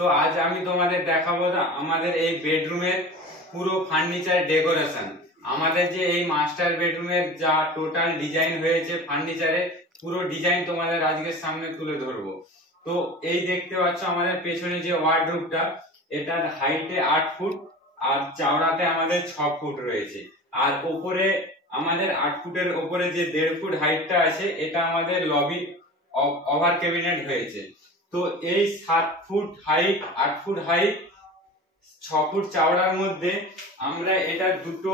তো আজ আমি তোমাদের দেখাবো আমাদের এই বেডরুমের পুরো ফার্নিচার ডেকোরেশন। আমাদের যে এই মাস্টার বেডরুমের যা টোটাল ডিজাইন হয়েছে ফার্নিচারে, পুরো ডিজাইন তোমাদের আজকের সামনে তুলে ধরবো। তো এই দেখতে পাচ্ছ আমাদের পেছনে যে ওয়ার্ডরোবটা, এটার হাইটে 8 ফুট আর চওড়াতে আমাদের 6 ফুট রয়েছে। আর উপরে আমাদের 8 ফুটের উপরে যে 1.5 ফুট হাইটটা আছে, এটা আমাদের লবি ওভার ক্যাবিনেট হয়েছে। তো এই 7 foot height, 8 foot height, 6 foot চওড়ার মধ্যে আমরা এটা দুটো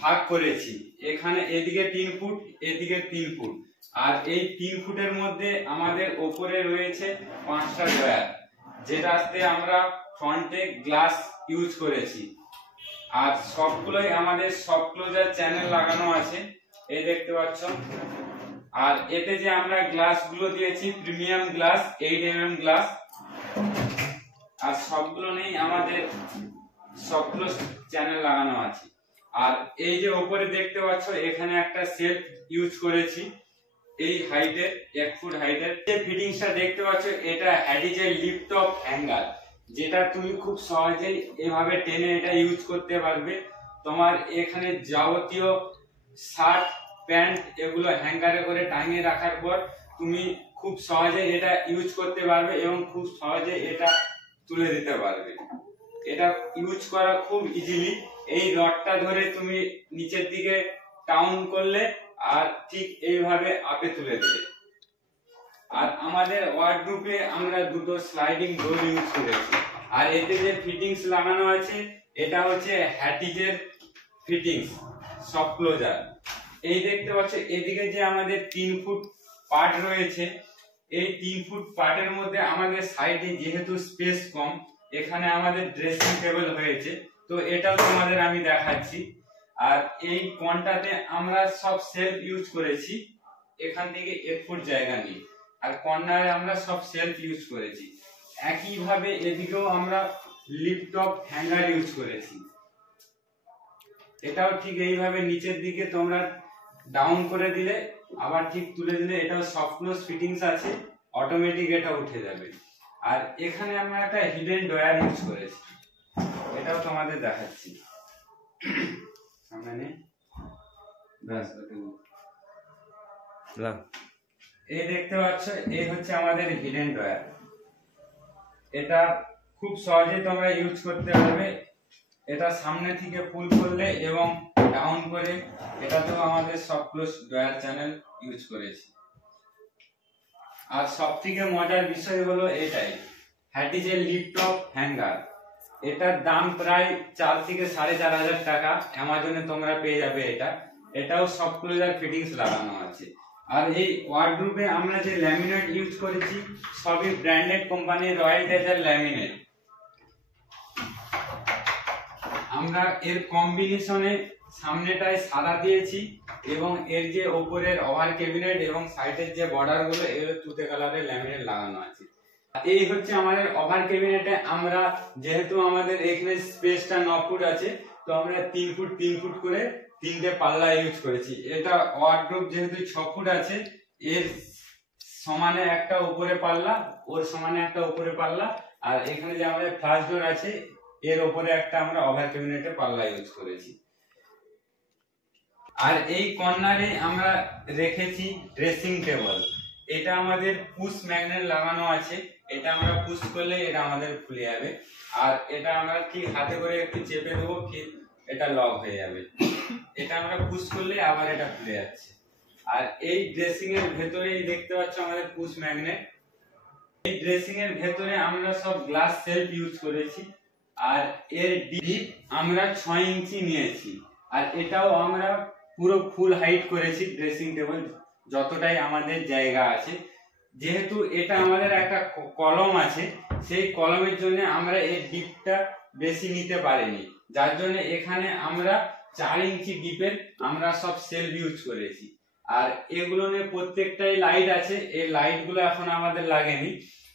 ভাগ করেছি। এখানে এদিকে 3 ফুট, এদিকে 3 ফুট। আর এই 3 ফুটের মধ্যে আমাদের উপরে রয়েছে 5টা ড্রয়ার, যেটাতে আমরা ফ্রন্টে গ্লাস ইউজ করেছি। আর সবগুলোই আমাদের সব ক্লোজার চ্যানেল লাগানো আছে, এই দেখতে পাচ্ছ। আর এতে যে আমরা গ্লাস গুলো দিয়েছি প্রিমিয়াম গ্লাস, 8mm গ্লাস। আর সবগুলো নেই আমাদের সবগুলো চ্যানেল লাগানো আছে। আর এই যে উপরে দেখতে পাচ্ছ, এখানে একটা সেলফ ইউজ করেছি এই হাইটের, 1 ফুট হাইটের। যে ফিটিংসটা দেখতে পাচ্ছ, এটা হ্যাডিজের লিফট অফ হ্যাঙ্গার, যেটা তুমি খুব সহজেই এভাবে টেনে এটা ইউজ করতে পারবে। তোমার এখানে যাবতীয় শার্ট প্যান্ট এগুলো হ্যাঙ্গারে করে টাঙিয়ে রাখার পর তুমি খুব সহজে এটা ইউজ করতে পারবে এবং খুব সহজে এটা তুলে দিতে পারবে। এটা ইউজ করা খুব ইজিলি। এই রডটা ধরে তুমি নিচের দিকে টাউন করলে আর ঠিক এইভাবে আপে তুলে দেবে। আর আমাদের ওয়ার্ডরোবে আমরা দুটো স্লাইডিং ডোর ইউজ করেছি। আর এতে যে ফিটিংস লাগানো আছে, এটা হচ্ছে হ্যাটিজের ফিটিংস সব ক্লোজার। এই দেখতে পাচ্ছ এদিকে যে আমাদের 3 ফুট পার্ট রয়েছে, এই 3 ফুট পার্টের মধ্যে আমাদের সাইডে যেহেতু স্পেস কম, এখানে আমাদের ড্রেসিং টেবিল হয়েছে। তো এটাও তোমাদের আমি দেখাচ্ছি। আর এই কোণটাতে আমরা সব সেলফ ইউজ করেছি, এখান থেকে 1 ফুট জায়গা নিয়ে। আর কর্নারে আমরা সব সেলফ ইউজ করেছি। একইভাবে এদিকেও আমরা লিফট অফ হ্যাঙ্গার ইউজ করেছি। এটাও ঠিক এইভাবে নিচের দিকে তোমরা ডাউন করে দিলে আবার ঠিক তুলে দিলে এটাও সফট ক্লোজ ফিটিংস আছে, অটোমেটিক এটা উঠে যাবে। আর এখানে আমরা একটা হিডেন ড্রয়ার ইউজ করেছি, এটাও তোমাদের দেখাচ্ছি। সামনে এই দেখতে পাচ্ছ, এই হচ্ছে আমাদের হিডেন ড্রয়ার। এটা খুব সহজে তোমরা ইউজ করতে পারবে। এটা সামনে থেকে পুল করলে এবং ডাউন করে এটাতেও আমাদের সব ক্লোজ ড্রয়ার চ্যানেল ইউজ করেছি। আর সব থেকে মজার বিষয় হলো এটাই, হ্যাটিজের লিফট অফ হ্যাঙ্গার। এটার দাম প্রায় 4 থেকে 4,500 টাকা, অ্যামাজনে তোমরা পেয়ে যাবে এটা। এটাও সব ক্লোজার ফিটিংস লাগানো আছে। আর এই ওয়ার্ডরোবে আমরা যে ল্যামিনেট ইউজ করেছি, সবই ব্র্যান্ডেড কোম্পানির রয়্যাল টেজার ল্যামিনেট। আমরা এর কম্বিনেশনে সামনেটায় সাদা দিয়েছি এবং এর যে উপরের ওভার ক্যাবিনেট এবং সাইডের যে বর্ডার গুলো, এর তুতে কালারের ল্যামিনেট লাগানো আছে। এই হচ্ছে আমাদের ওভার ক্যাবিনেটে আমরা, যেহেতু আমাদের এখানে স্পেসটা 9 ফুট আছে, তো আমরা 3 ফুট 3 ফুট করে 3টে পাল্লা ইউজ করেছি। এটা ওয়ার্ডরোব যেহেতু 6 ফুট আছে, এর সমানে একটা উপরে পাল্লা, ওর সমানে একটা উপরে পাল্লা, আর এখানে যে আমাদের ফ্লাশ ডোর আছে, এর উপরে একটা আমরা ওভার ক্যাবিনেটে পাল্লা ইউজ করেছি। আর এই কর্নারে আমরা রেখেছি ড্রেসিং টেবিল। এটা আমাদের পুশ ম্যাগনেট লাগানো আছে, এটা আমরা পুশ করলে এটা আমাদের খুলে যাবে। আর এটা আমরা ঠিক হাতে করে একটু চেপে দেবো, ঠিক এটা লক হয়ে যাবে। এটা আমরা পুশ করলে আবার এটা খুলে যাচ্ছে। আর এই ড্রেসিং এর ভেতরেই দেখতে পাচ্ছ আমাদের পুশ ম্যাগনেট। এই ড্রেসিং এর ভেতরে আমরা সব গ্লাস সেলফ ইউজ করেছি। আর এর ডিপ আমরা 6 ইঞ্চি নিয়েছি। আর এটাও আমরা পুরো ফুল হাইট করেছি ড্রেসিং টেবিল, যতটাই আমাদের জায়গা আছে। যেহেতু এটা আমাদের একটা কলম আছে, সেই কলমের জন্য আমরা এর ডিপটা বেশি নিতে পারিনি, যার জন্য এখানে আমরা 4 ইঞ্চি ডিপের আমরা সব সেলফ ইউজ করেছি। আর এগুলো নিয়ে প্রত্যেকটাই লাইট আছে, এই লাইট গুলো এখন আমাদের লাগেনি।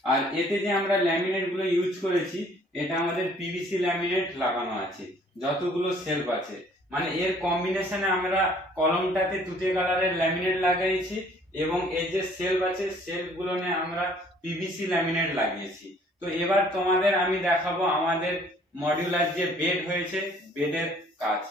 আর এতে যে আমরা ল্যামিনেট গুলো ইউজ করেছি, এটা আমাদের পিভিসি ল্যামিনেট লাগানো আছে যতগুলো সেলফ আছে। মানে এর কম্বিনেশনে আমরা কলমটাতে তুতে কালারের ল্যামিনেট লাগাইছি এবং এই যে সেলফ আছে, সেলফ গুলো নিয়ে আমরা পিভিসি ল্যামিনেট লাগিয়েছি। তো এবার তোমাদের আমি দেখাবো আমাদের মডিউলার যে বেড হয়েছে বেডের কাজ।